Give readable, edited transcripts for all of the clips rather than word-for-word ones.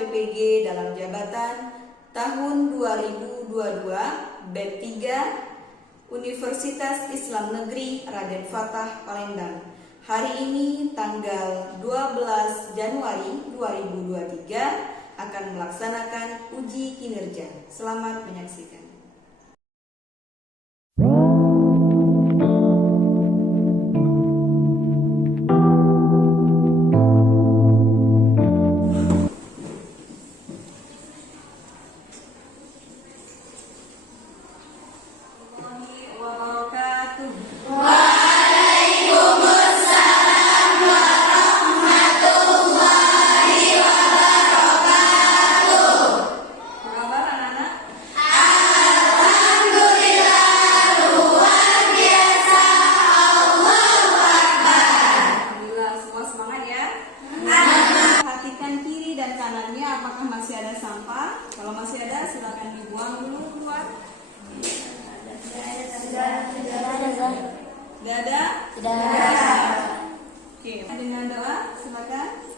PPG dalam jabatan tahun 2022 BEM 3 Universitas Islam Negeri Raden Fatah Palembang. Hari ini tanggal 12 Januari 2023 akan melaksanakan uji kinerja. Selamat menyaksikan. Apakah masih ada sampah? Kalau masih ada, silakan dibuang dulu keluar. Tidak ada? Tidak ada. Oke, dengan doa, silakan.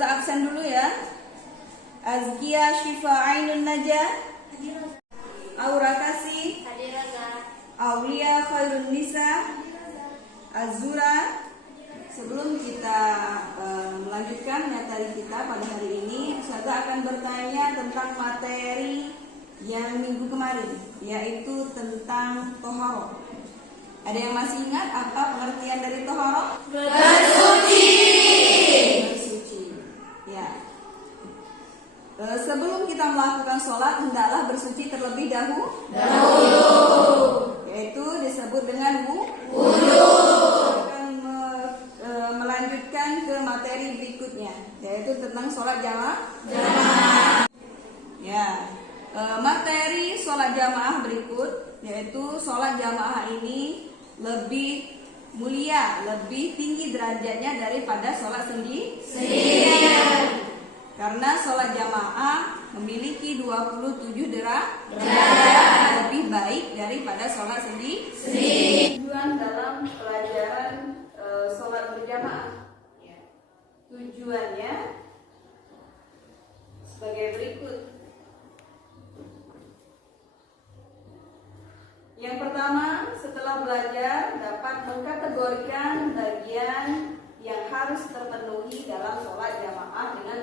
Aksen dulu ya. Azkia Syifa Ainun Najah, Aura Kasih, Aulia Khairun Nisa, Azura. Sebelum kita melanjutkan materi kita pada hari ini, Ustazah akan bertanya tentang materi yang minggu kemarin, yaitu tentang toharoh. Ada yang masih ingat apa pengertian dari toharoh? Bersuci. Ya. Sebelum kita melakukan sholat, hendaklah bersuci terlebih dahulu, yaitu disebut dengan wudu. Akan melanjutkan ke materi berikutnya, yaitu tentang sholat jamaah. Ya, materi sholat jamaah berikut, yaitu sholat jamaah ini lebih mulia, lebih tinggi derajatnya daripada sholat sendiri. Karena sholat jamaah memiliki 27 derajat lebih baik daripada sholat sendiri. Tujuan dalam pelajaran sholat berjamaah, tujuannya sebagai berikut. Yang pertama, setelah belajar dapat mengkategorikan bagian yang harus terpenuhi dalam sholat jamaah dengan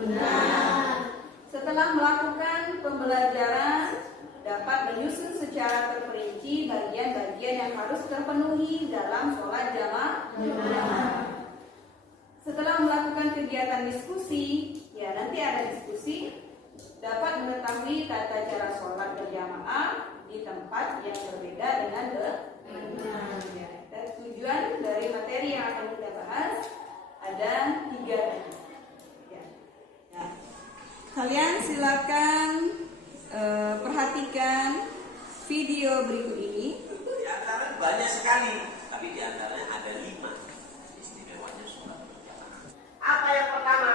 benar. Setelah melakukan pembelajaran, dapat menyusun secara terperinci bagian-bagian yang harus terpenuhi dalam sholat jamaah. Setelah melakukan kegiatan diskusi, nanti ada diskusi, dapat mengetahui tata cara sholat berjamaah di tempat yang berbeda dengan benar. Tujuan dari materi yang akan kita bahas ada 3. Kalian silakan perhatikan video berikut ini. Di antara banyak sekali, tapi di antaranya ada 5 istimewanya sholat berjamaah. Apa yang pertama?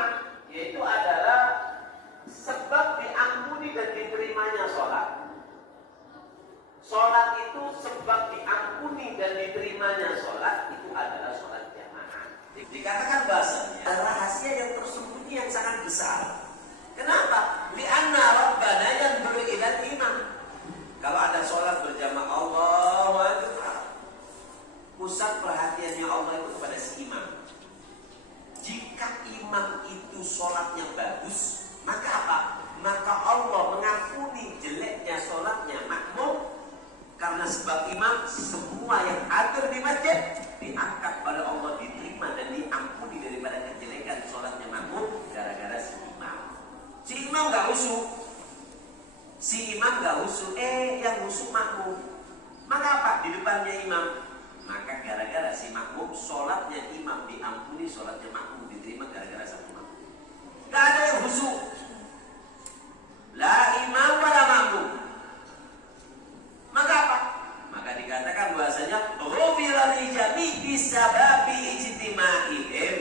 Yaitu adalah sebab diampuni dan diterimanya sholat. Sholat itu sebab diampuni dan diterimanya sholat itu adalah sholat jamaah. Dikatakan bahasanya rahasia yang tersembunyi yang sangat besar. Kenapa? Li'anna Rabbana yanzuru ilal imam. Kalau ada sholat berjamaah, Allahu Akbar, pusat perhatiannya Allah itu kepada si imam. Jika imam itu sholatnya bagus, maka apa? Maka Allah mengampuni jeleknya sholatnya makmum. Karena sebab imam, semua yang hadir di masjid diangkat oleh Allah, diterima dan diampuni daripada kejelekan sholatnya makmum gara-gara si imam. makmum. Maka apa? Di depannya imam. Maka gara-gara si makmum, sholatnya imam diampuni, sholatnya makmum diterima gara-gara satu makmum. Gak ada yang khusyuk. La imam wala makmum. Maka apa? Maka dikatakan bahasanya ghufira li jami' bisababi ijtima'ihim.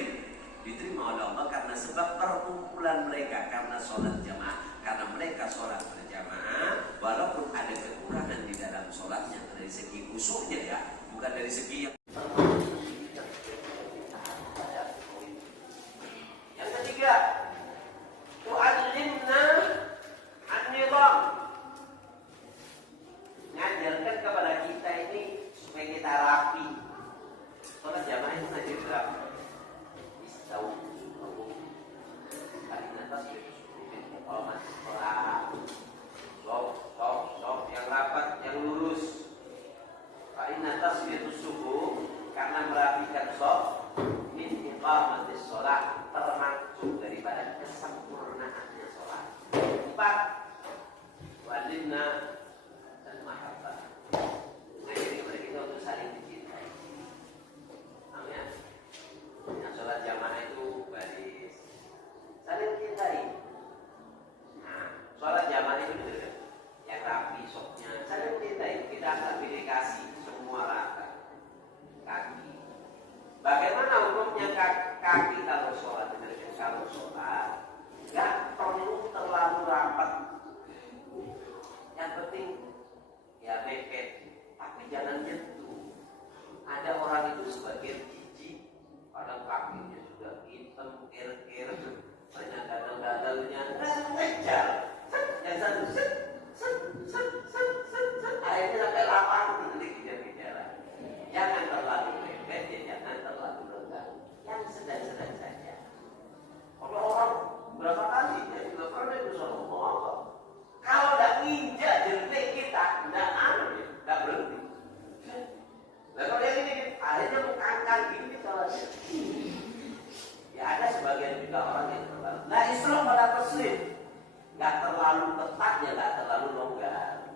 Diterima oleh Allah karena sebab perkumpulan mereka, karena sholat jamaah, karena mereka sholat berjamaah, walaupun ada kekurangan di dalam sholatnya dari segi khusyuknya ya, bukan dari segi yang. Yang ketiga, tu'allimna an-nizam. Ngajarkan kepada kita ini supaya kita rapi. Sholat jamaah itu ngajar berapa? Tahu, kali atas yang rapat, yang lurus. Kali atas itu subuh karena merapikan sholat. Ini iqamatis sholat termasuk daripada kesempurnaannya sholat. 4. Wajibna dan mahabbah. Ngajari kepada kita untuk saling mencintai. Amin. Yang sholat jamaah itu baris saling mencintai. Nah, sholat jamaah itu betul yang rapi soknya saling mencintai. Kita akan dedikasi semua rata kaki. Bagaimana hukumnya kaki kalau sholat? Kalau sholat nggak perlu terlalu rapat. Yang penting ya mepet, tapi jangan nyentuh. Ada orang itu sebagian jijik, kadang kakinya sudah hitam, kir-kir, banyak dadal-dadalnya, ngejar. Yang satu, akhirnya sampai lapar nanti kejar-kejaran. Jangan terlalu mepet, ya jangan terlalu rendah. Yang sedang-sedang saja. Kalau orang berapa kali dia juga pernah bersama Allah. Kalau tidak injak jentik kita, tidak tidak berhenti. Nah kalau yang ini akhirnya mengangkat gini sholatnya. Ya ada sebagian juga orang yang terlalu. Nah Islam pada taslim, nggak terlalu ketat ya, nggak terlalu longgar.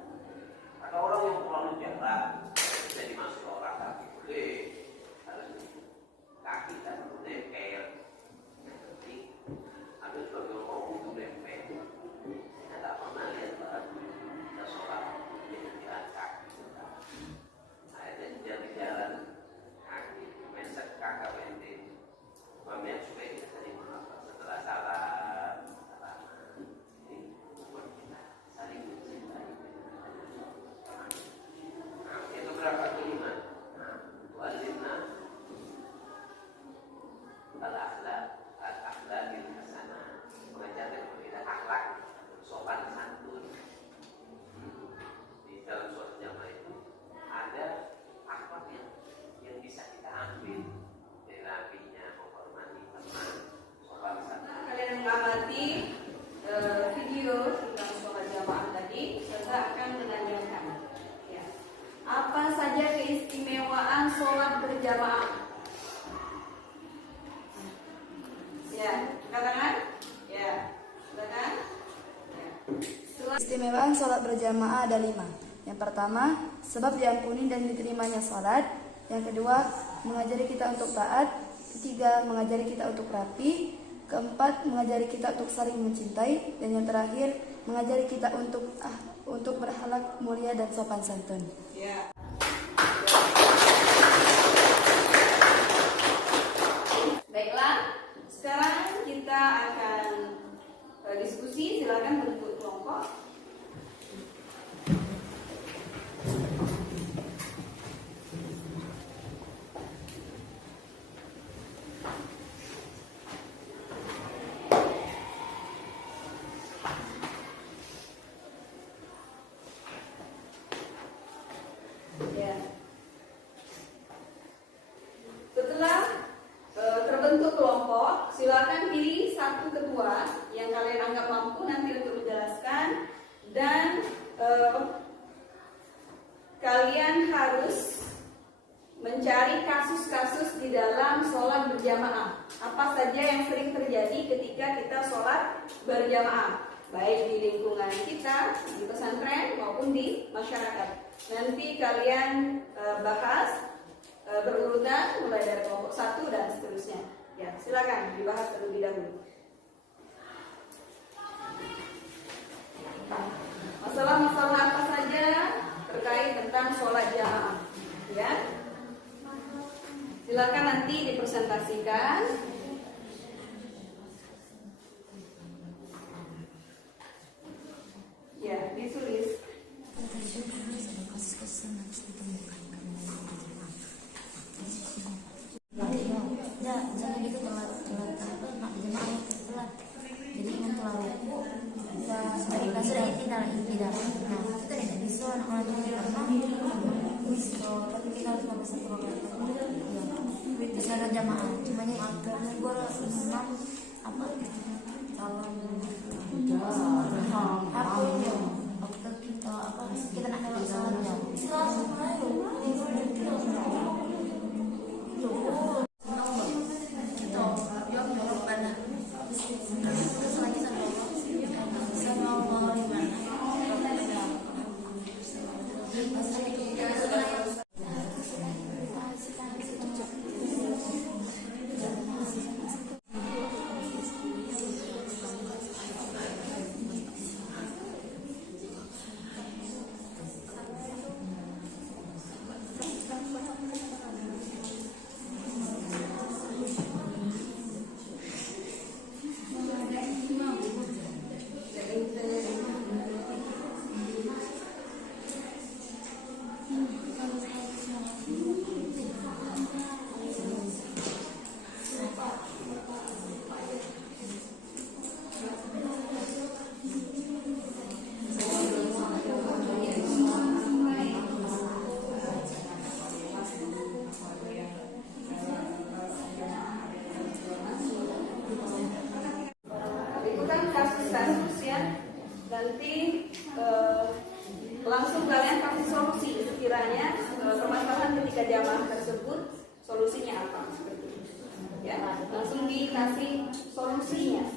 Ada orang yang terlalu jarang, jadi masuk orang kaki boleh, harus kaki tak perlu nempel. Jadi ada sebagian orang itu nempel. Saya tak pernah lihat orang kita sholat dengan jalan kaki. Akhirnya jalan kaki, mesek kakak penting. Mamanya supaya kita saling menghafal setelah salam. Ini buat kita saling mencintai. Nah, itu berapa kelima? Nah, wajibna al-akhlaq bil hasanah, mengajarkan kita akhlak sopan santun. Di dalam sholat jamaah itu ada akhlak yang bisa kita ambil dari rapinya, menghormati teman, sopan santun. Kalian mengamati video tentang sholat jamaah tadi, serta akan menanyakan ya, apa saja keistimewaan sholat berjamaah? Ya, katakan? Ya, katakan? Ya. Keistimewaan sholat berjamaah ada 5. Yang pertama, sebab diampuni dan diterimanya sholat. Yang kedua, mengajari kita untuk taat. Ketiga, mengajari kita untuk rapi. Keempat, mengajari kita untuk saling mencintai. Dan yang terakhir, mengajari kita untuk berakhlak mulia dan sopan santun. Ya. Baiklah, sekarang kita akan diskusi. Silakan bentuk kelompok. Ya. Setelah terbentuk kelompok, silakan pilih satu ketua yang kalian anggap mampu nanti untuk menjelaskan, dan kalian harus mencari kasus-kasus di dalam sholat berjamaah. Apa saja yang sering terjadi ketika kita sholat berjamaah? baik di lingkungan kita, di pesantren maupun di masyarakat. Nanti kalian bahas berurutan mulai dari kelompok 1 dan seterusnya. Ya, silakan dibahas terlebih dahulu. Masalah-masalah apa saja terkait tentang sholat jamaah, ya? Silakan nanti dipresentasikan. Ya, ditulis. Jangan gitu telat apa nak jemaah telat. Jadi ingat terlalu sudah tidak. Nah kita tidak bisa orang tapi kita harus memesan program ya bisa ada jamaah cuma yang gue apa waktu kita nak lewat salatnya Nanti langsung kalian kasih solusi sekiranya permasalahan ketika jamaah tersebut solusinya apa seperti itu. Ya, langsung dikasih solusinya.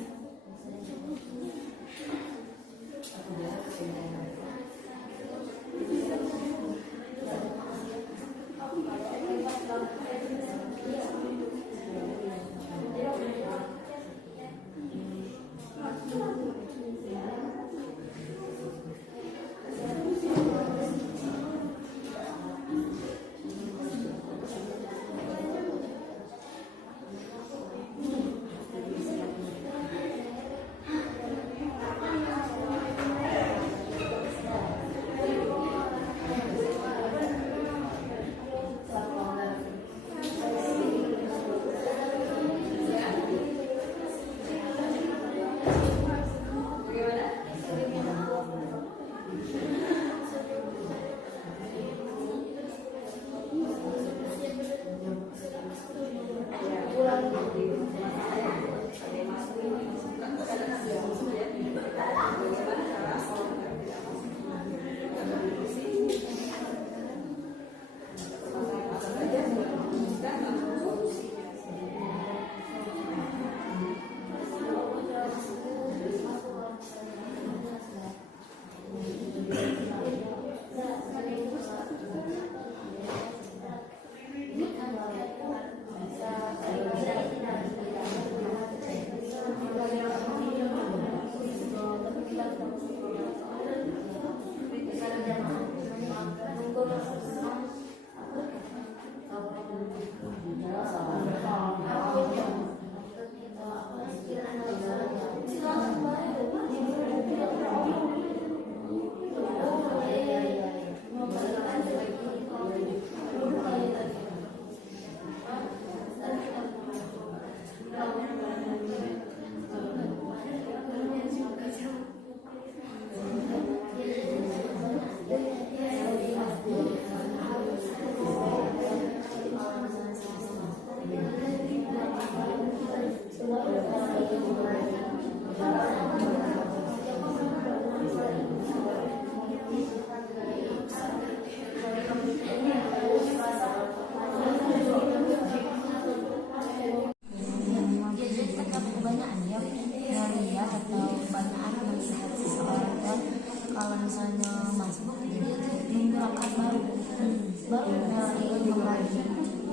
baru imam lagi.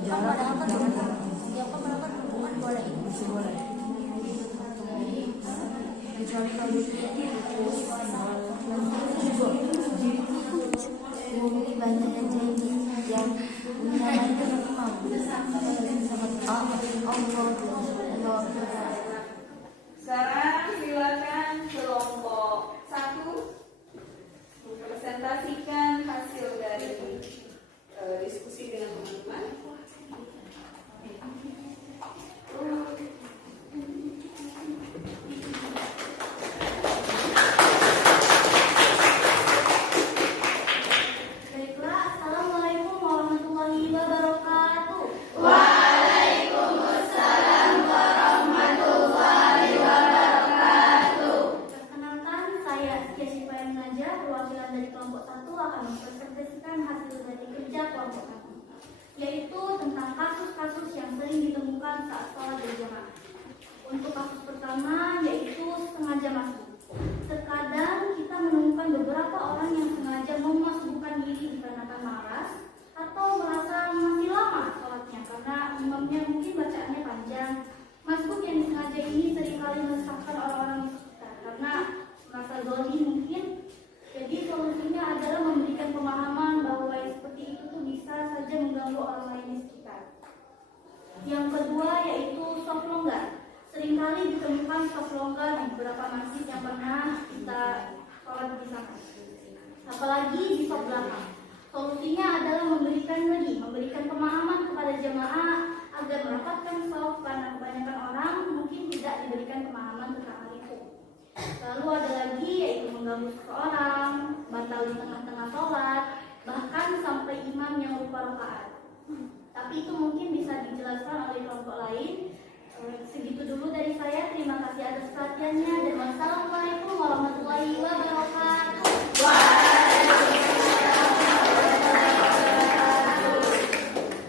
Kan padahal kan bukan boleh itu boleh. Kecuali kalau dia mungkin banyak yang jadi yang menyalakan imam. Allah. Sekarang silakan kelompok 1 mempresentasikan hasil dari diskusi dengan teman-teman. Baiklah, Assalamualaikum warahmatullahi wabarakatuh. Perkenalkan, saya Jessica M. Naja, perwakilan dari kelompok 1 akan mempresentasikan hasil dari kerja kelompok 1, yaitu tentang kasus-kasus yang sering ditemukan saat sholat berjamaah. Untuk kasus pertama yaitu sengaja masuk. Terkadang kita menemukan beberapa orang yang sengaja memasukkan diri dikarenakan malas atau merasa masih lama sholatnya karena imamnya mungkin bacaannya panjang. Masbuk yang disengaja ini seringkali meresahkan orang-orang di sekitar karena merasa zalim mungkin. Jadi solusinya adalah memberikan pemahaman bahwa yang seperti itu tuh bisa saja mengganggu orang lain di sekitar. Yang kedua yaitu soft longgar. Seringkali ditemukan soft longgar di beberapa masjid yang pernah kita sholat di sana. Apalagi di soft belakang. Solusinya adalah memberikan pemahaman kepada jemaah agar merapatkan soft karena kebanyakan orang mungkin tidak diberikan pemahaman tentang hal itu. Lalu ada lagi yaitu mengganggu seseorang, batal di tengah-tengah sholat, bahkan sampai imam yang lupa rakaat. Tapi itu mungkin bisa dijelaskan oleh kelompok lain. Segitu dulu dari saya. Terima kasih atas perhatiannya dan wassalamualaikum warahmatullahi wabarakatuh.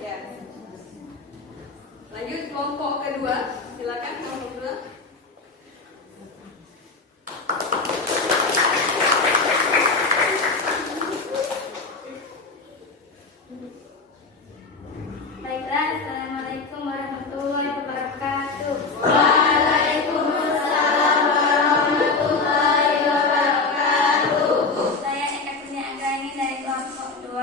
Ya. Lanjut kelompok kedua. Silakan kelompok kedua. Baiklah, Assalamualaikum warahmatullahi wabarakatuh. Saya Eka Kurnia Anggrani dari kelompok 2.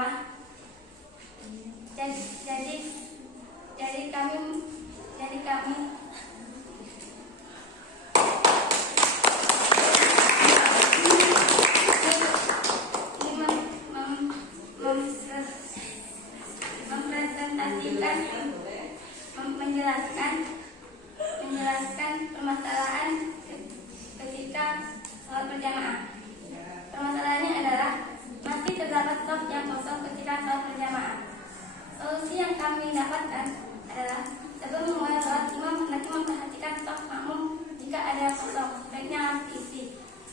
Jadi kami menjelaskan permasalahan ketika sholat berjamaah. Permasalahannya adalah masih terdapat saf yang kosong ketika sholat berjamaah. Solusi yang kami dapatkan adalah sebelum memulai sholat, imam hendaknya memperhatikan saf makmum. Jika ada yang kosong, sebaiknya harus diisi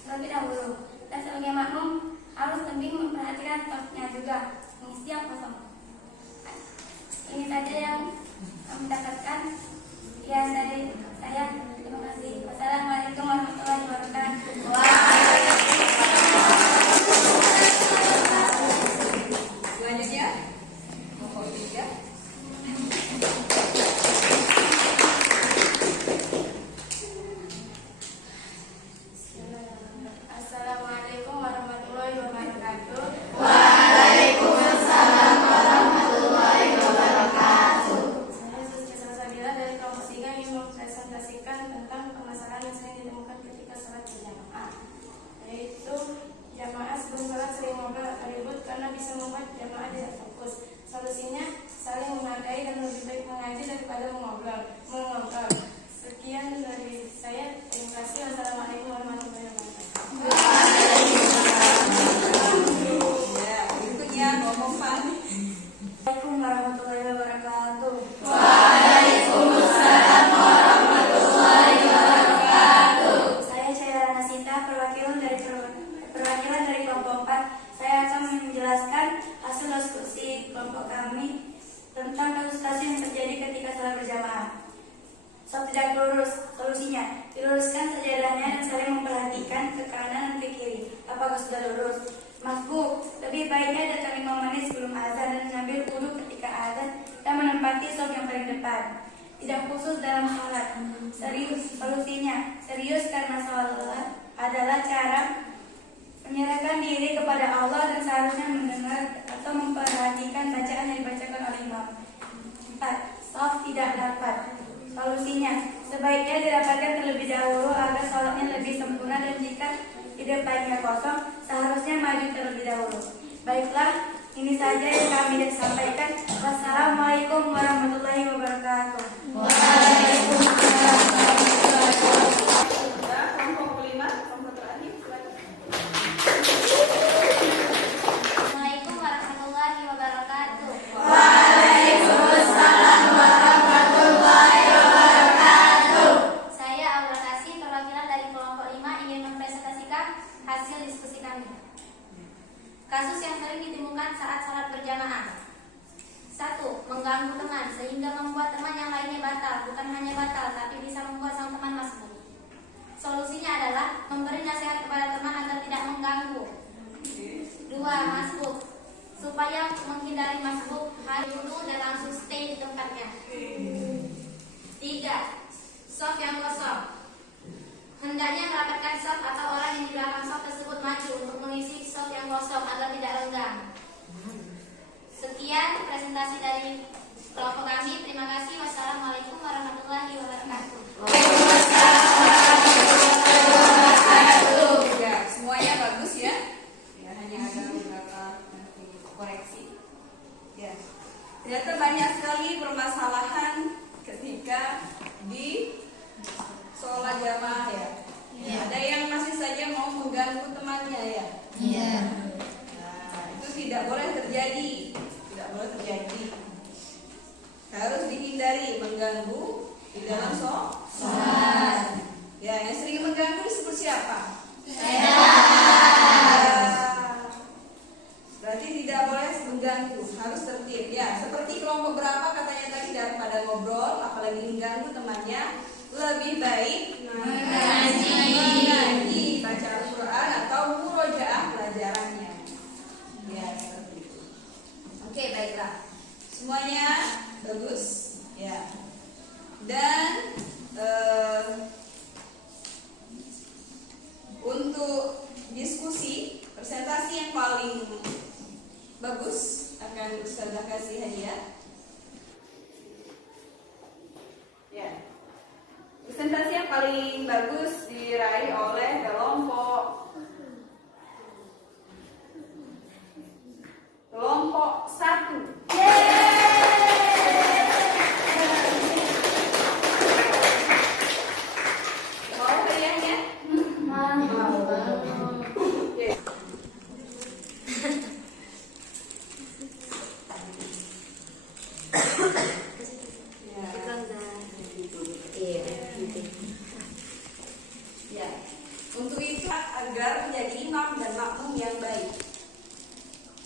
terlebih dahulu. Dan sebagai makmum harus lebih memperhatikan safnya juga, mengisi yang kosong. Ini saja yang kami dapatkan. Sekian dari saya. Terima kasih. Wassalamualaikum warahmatullahi wabarakatuh. Selanjutnya kelompok 3. Assalamualaikum warahmatullahi wabarakatuh. Saya Suci Salsabila dari kelompok 3 ingin mempresentasikan tentang permasalahan yang sering ditemukan ketika sholat berjamaah, yaitu jamaah sebelum sholat sering ngobrol atau ribut karena bisa membuat jamaah tidak fokus. Solusinya saling menghargai dan lebih baik mengaji daripada mengobrol. Sekian dari saya. Terima kasih. Wassalamualaikum warahmatullahi wabarakatuh. Ya, berikutnya kelompok 4. Assalamualaikum warahmatullahi wabarakatuh. Saya Syaira Nasita, perwakilan dari kelompok 4. Saya akan menjelaskan hasil diskusi kelompok kami tentang kasus-kasus yang terjadi ketika sholat berjamaah. Sholat tidak lurus, solusinya diluruskan sajadahnya dan saling memperhatikan ke kanan dan ke kiri. Apakah sudah lurus? Masbuk, lebih baiknya datang 5 menit sebelum azan dan sambil bermanfaat. Tidak khusus dalam sholat. Serius, solusinya. Serius karena sholat adalah cara menyerahkan diri kepada Allah dan seharusnya mendengar atau memperhatikan bacaan yang dibacakan oleh imam. 4. Shaf tidak dapat. Solusinya, sebaiknya dirapatkan terlebih dahulu agar sholatnya lebih sempurna, dan jika di depannya kosong, seharusnya maju terlebih dahulu. Baiklah, ini saja yang kami sampaikan. Wassalamualaikum warahmatullahi wabarakatuh. Ya, kelompok kelima, kelompok terakhir, silakan. Assalamualaikum warahmatullahi wabarakatuh. Saya Aura Kasih, perwakilan dari kelompok 5, ingin mempresentasikan hasil diskusi kami. Kasus yang sering ditemukan saat sholat berjamaah. 1. Mengganggu teman sehingga membuat teman yang lainnya batal. Bukan hanya batal, tapi bisa membuat sang teman masbuk. Solusinya adalah memberi nasihat kepada teman agar tidak mengganggu. 2. Masbuk. Supaya menghindari masbuk, harus dulu dan langsung stay di tempatnya. 3. Shaf yang kosong. Hendaknya merapatkan shaf atau orang yang di belakang shaf tersebut maju untuk mengisi shaf yang kosong agar tidak renggang. Sekian presentasi dari kelompok kami. Terima kasih. Wassalamualaikum warahmatullahi wabarakatuh. Ya, semuanya bagus ya. Ya, hanya ada beberapa nanti koreksi. Ya. Ternyata banyak sekali permasalahan ketika di sholat jamaah ya. Ada yang masih saja mau mengganggu temannya ya. Nah, itu tidak boleh terjadi. Tidak boleh terjadi. Harus dihindari mengganggu di dalam sholat. Ya, yang sering mengganggu disebut siapa? Berarti tidak boleh mengganggu, harus tertib. Ya, seperti kelompok berapa katanya tadi, daripada ngobrol, apalagi mengganggu temannya, lebih baik mengaji, baca Al-Quran atau murojaah pelajarannya. Ya, seperti itu. Oke, baiklah. Semuanya bagus. Ya. Dan untuk diskusi presentasi yang paling bagus akan Ustazah kasih hadiah. Ya. Presentasi yang paling bagus diraih oleh kelompok 1. Mau hadiahnya? Yes. Ya. Untuk itu agar menjadi imam dan makmum yang baik.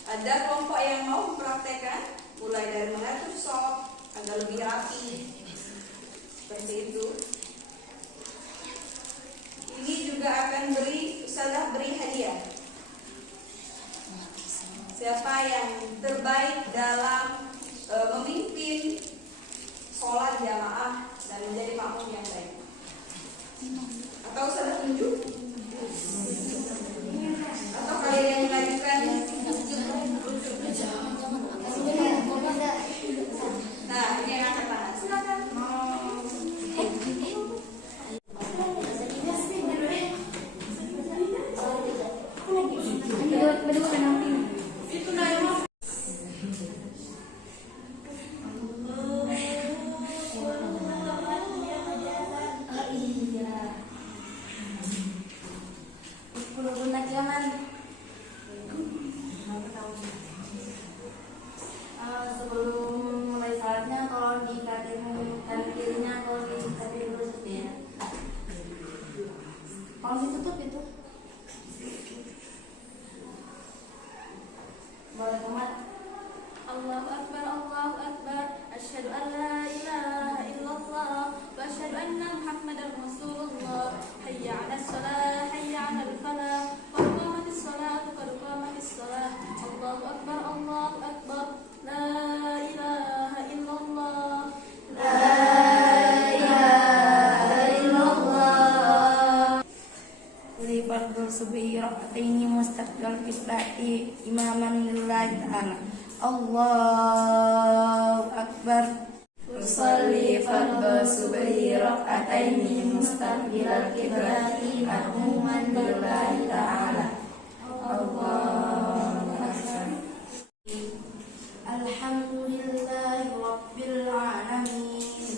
Ada kelompok yang mau mempraktekkan mulai dari mengatur shaf agar lebih rapi. Seperti itu. Ini juga akan Ustazah beri hadiah. Siapa yang terbaik dalam memimpin sholat jamaah dan menjadi makmum yang baik. Atau Ustazah tunjuk? Atau kalian yang mengajukan? Nah, ini yang angkat tangan. Silakan. Allahu Akbar. Usolli fardhu subhi rak'ataini mustaqbilal qiblati ma'muman lillahi ta'ala. Allahu Akbar. Alhamdulillahi rabbil alamin.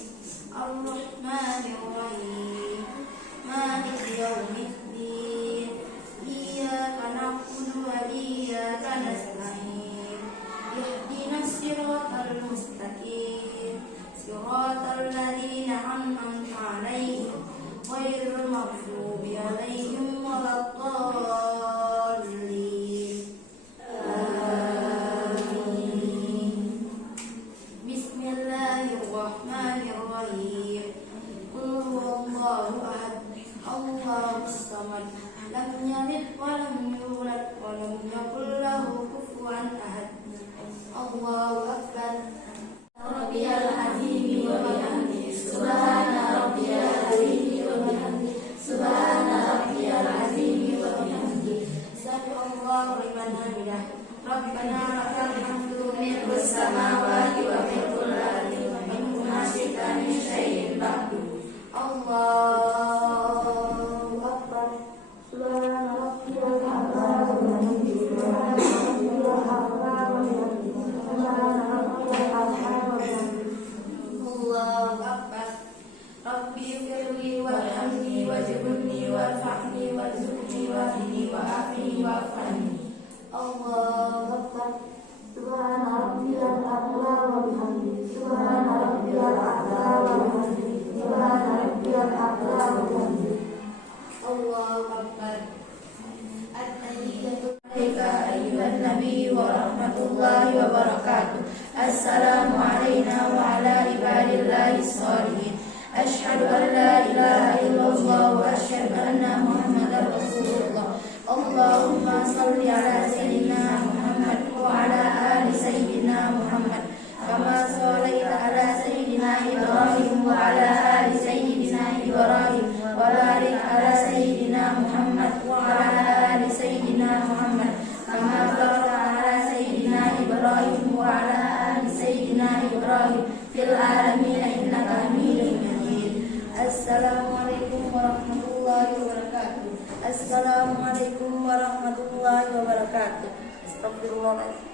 Ar-Rahmanir Rahim. Maliki yaumiddin. Iyyaka na'budu wa iyyaka nasta'in. Ihdinas siratal mustaqim. Siratal ladzina an'amta 'alaihim ghairil maghdubi 'alaihim waladdallin. Amin. Bismillahirrahmanirrahim. Qul huwallahu ahad. Allahus samad. Lam yalid wa lam yulad wa lam yakul lahu kufuwan ahad. Allahu akbar. Rabbiyal azim wa bihamdihi. Subhana rabbiyal azim wa bihamdihi. Subhana rabbiyal azim wa bihamdihi. Sami'allahu liman hamidah. Rabbana lakal hamdu mil'us samawati wa mil'ul ardi wa mil'u ma syi'ta min syai'in ba'du. Allahu akbar. Subhana rabbiyal a'la wa bihamdihi. Subhana rabbiyal a'la wa bihamdihi. Subhana rabbiyal a'la wa bihamdihi. Allahu akbar. Rabbi firli warhamni wajibni warfa'ni warzuqni wahdini wa'afini wa'afani. Allahu akbar. Subhana rabbiyal a'la wa bihamdihi. Subhana rabbiyal a'la wa bihamdihi. Subhana rabbiyal a'la wa bihamdihi. Allahu akbar. At-tahiyyatu alayka ayyuhan nabiy wa rahmatullahi wa barakatuh. Assalamu alayna wa ala ibadillahis shalihin. Asyhadu an la ilaha illallah wa asyhadu anna Muhammadar Rasulullah. Allahumma shalli ala sayyidina Muhammad wa ala ali sayyidina Muhammad kama shallaita ala sayyidina Ibrahim wa ala ali sayyidina Ibrahim wa barik ala sayyidina Muhammad wa ala ali sayyidina Muhammad kama barakta ala sayyidina Ibrahim wa ala ali sayyidina Ibrahim fil alamin innaka Hamidum Majid. Assalamualaikum warahmatullahi wabarakatuh. Assalamualaikum warahmatullahi wabarakatuh. Astagfirullahaladzim.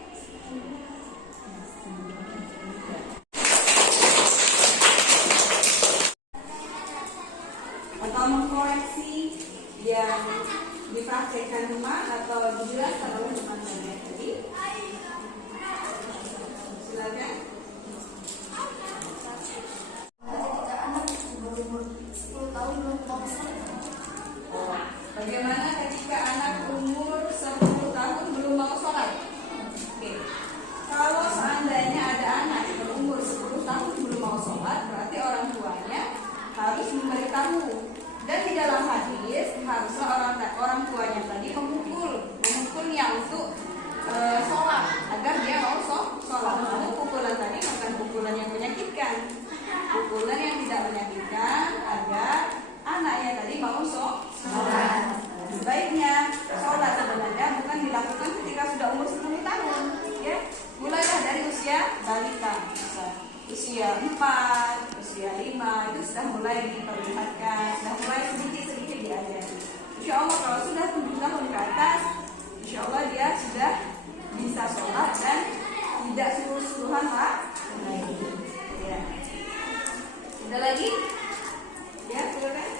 Atau mengkoreksi yang dipraktekkan rumah atau dijelaskan oleh teman saya tadi. Silakan. Ketika anak berumur 10 tahun belum mau sholat. Bagaimana ketika anak umur 10 tahun belum mau sholat? Oke. Kalau seandainya ada anak yang berumur 10 tahun belum mau sholat, berarti orang tuanya harus memberitahu. Dan di dalam hadis haruslah orang tuanya tadi memukulnya untuk sholat agar dia mau sholat. Namun pukulan tadi bukan pukulan yang menyakitkan, pukulan yang tidak menyakitkan agar anaknya tadi mau sholat. Sebaiknya sholat sebenarnya bukan dilakukan ketika sudah umur 10 tahun, ya. Mulailah dari usia balita, usia 4, usia 5 itu sudah mulai diperlihatkan, sudah mulai sedikit-sedikit diajari. Insya Allah kalau sudah 7 tahun ke atas, insya Allah dia sudah bisa sholat dan tidak suruh-suruhan lagi. Ya. Ada lagi? Ya, silakan.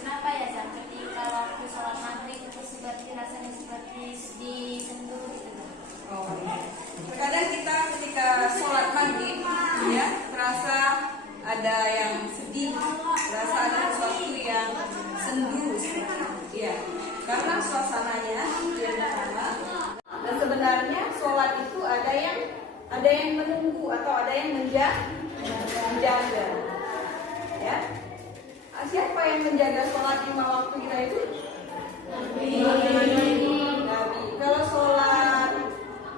Kenapa ya Jam ketika waktu sholat maghrib itu seperti rasanya seperti disentuh gitu? Oh, iya. Terkadang kita ketika sholat maghrib, ya, terasa ada yang sedih, terasa ada sesuatu yang sendu, ya, karena suasananya yang pertama. Dan sebenarnya sholat itu ada yang menunggu atau ada yang menjaga, ya. Siapa yang menjaga sholat 5 waktu kita itu? Nabi. Kalau sholat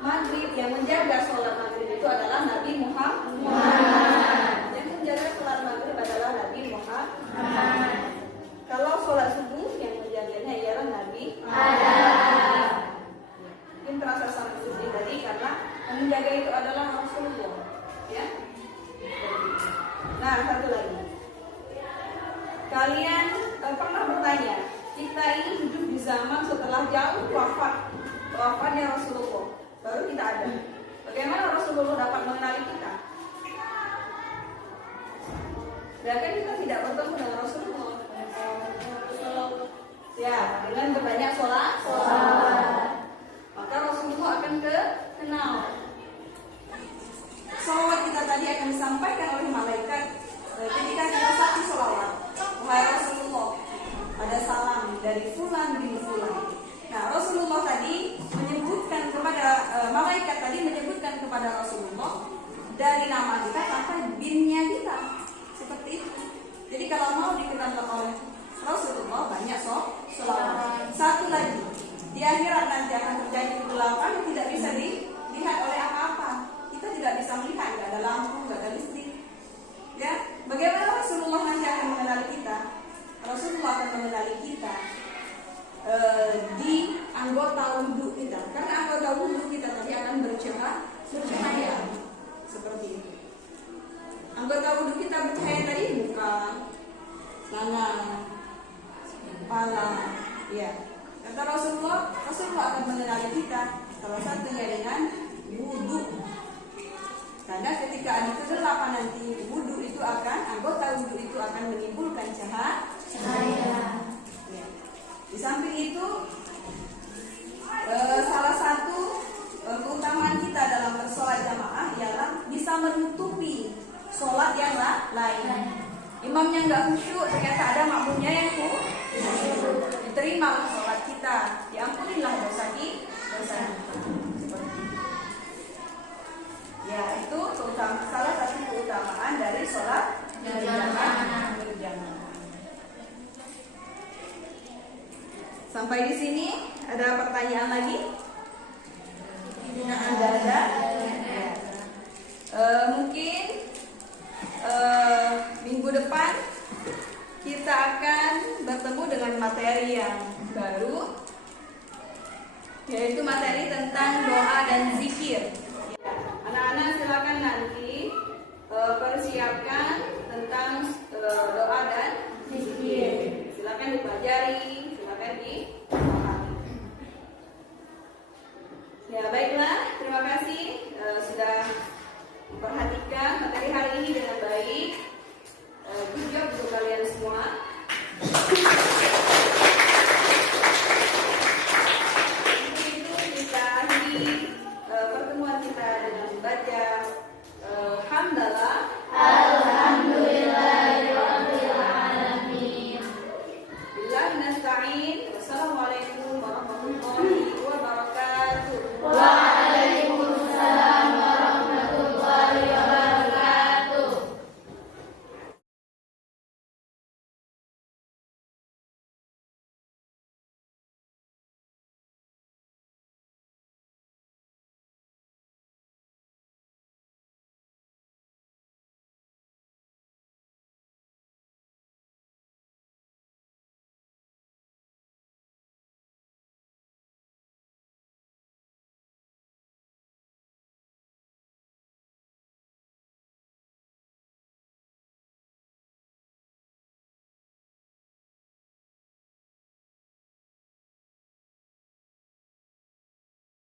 maghrib, yang menjaga sholat maghrib itu adalah Nabi Muhammad. Yang menjaga sholat maghrib adalah Nabi Muhammad. Kalau sholat subuh, yang menjaganya ialah Nabi Adam. Mungkin terasa sangat sedih tadi karena Yang menjaga itu adalah Rasulullah. Ya. Nah, satu lagi. Kalian pernah bertanya, kita ini hidup di zaman setelah jauh wafatnya Rasulullah, baru kita ada. Bagaimana Rasulullah dapat mengenali kita? Bahkan kita tidak bertemu dengan Rasulullah. Ya, dengan berbanyak sholat. Maka Rasulullah akan kenal. Sholawat kita tadi akan disampaikan oleh malaikat ketika kita satu sholawat. Wahai Rasulullah, ada salam dari fulan bin fulan. Nah, Rasulullah tadi menyebutkan kepada malaikat tadi menyebutkan kepada Rasulullah dari nama kita sampai binnya kita. Seperti itu. Jadi kalau mau dikenal oleh Rasulullah banyak sholawat. Satu lagi, di akhirat nanti akan terjadi kegelapan yang tidak bisa dilihat oleh apa-apa. Kita tidak bisa melihat, nggak ada lampu, nggak ada listrik. Ya, bagaimana Rasulullah nanti akan mengenali kita? Rasulullah akan mengenali kita di anggota wudhu kita, karena anggota wudhu kita tadi akan bercahaya seperti itu. Anggota wudhu kita bercahaya tadi muka, tangan, kepala, ya. Kata Rasulullah akan mengenali kita salah satunya dengan wudhu. Karena ketika ada kegelapan nanti anggota wudhu itu akan menimbulkan cahaya. Ya. Di samping itu salah satu keutamaan kita dalam bersolat jamaah ialah bisa menutupi solat yang lain. Imamnya nggak khusyuk, ternyata ada makmumnya yang khusyuk. Diterima solat kita, diampunilah dosa kita. Ya, itu salah satu keutamaan dari sholat berjamaah. Sampai di sini ada pertanyaan lagi? Ada. Mungkin minggu depan kita akan bertemu dengan materi yang baru, yaitu materi tentang doa dan zikir. Anak-anak silakan nanti persiapkan tentang doa dan zikir. Silakan dipelajari, silakan dipahami. Ya, baiklah, terima kasih sudah memperhatikan materi hari ini dengan baik. Good job untuk kalian semua. Untuk itu kita akhiri pertemuan kita dengan membaca hamdalah